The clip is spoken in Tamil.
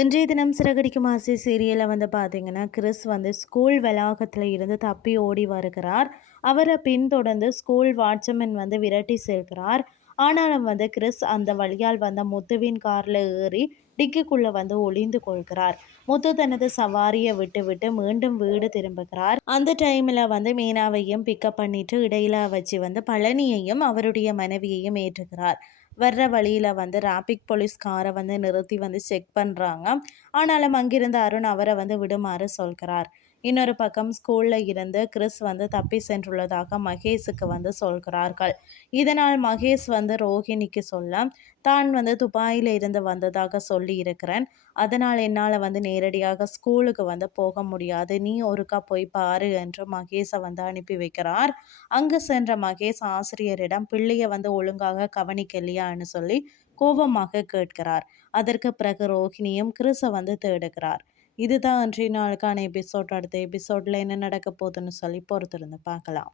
இன்றைய தினம் சிறகடிக்கும் ஆசை சீரியலில் வந்து பார்த்தீங்கன்னா கிறிஸ் வந்து ஸ்கூல் வளாகத்தில் இருந்து தப்பி ஓடி வருகிறார். அவரை பின்தொடர்ந்து ஸ்கூல் வாட்ச்மேன் வந்து விரட்டி செல்கிறார். ஆனாலும் வந்து கிறிஸ் அந்த வழியால் வந்த முத்துவின் காரில் ஏறி டிக்கிக்குள்ளே வந்து ஒளிந்து கொள்கிறார். முத்து தனது சவாரியை விட்டு விட்டு மீண்டும் வீடு திரும்புகிறார். அந்த டைமில் வந்து மீனாவையும் பிக்கப் பண்ணிட்டு இடையில வச்சு வந்து பழனியையும் அவருடைய மனைவியையும் ஏற்றுகிறார். வர்ற வழியில் வந்து ராபிக் போலீஸ் காரை வந்து நிறுத்தி வந்து செக் பண்ணுறாங்க ஆனாலும் அங்கிருந்து அருண் அவரை வந்து விடுமாறு சொல்கிறார். இன்னொரு பக்கம் ஸ்கூலில் இருந்து கிறிஸ் வந்து தப்பி சென்றுள்ளதாக மகேஷுக்கு வந்து சொல்கிறார்கள். இதனால் மகேஷ் வந்து ரோஹிணிக்கு சொல்ல தான் வந்து துபாயில் இருந்து வந்ததாக சொல்லி இருக்கிறேன். அதனால் என்னால் வந்து நேரடியாக ஸ்கூலுக்கு வந்து போக முடியாது. நீ ஒருக்கா போய் பாரு என்று மகேஷை வந்து அனுப்பி வைக்கிறார். அங்கு சென்ற மகேஷ் ஆசிரியரிடம் பிள்ளையை வந்து ஒழுங்காக கவனிக்கலையான்னு சொல்லி கோபமாக கேட்கிறார். அதற்கு பிறகு ரோஹிணியும் கிறிஸை வந்து தேடுகிறார். இதுதான் அன்றைய நாளுக்கான எபிசோட் அடுத்த எபிசோடில் என்ன நடக்க போகுதுன்னு சொல்லி பொறுத்திருந்து பார்க்கலாம்.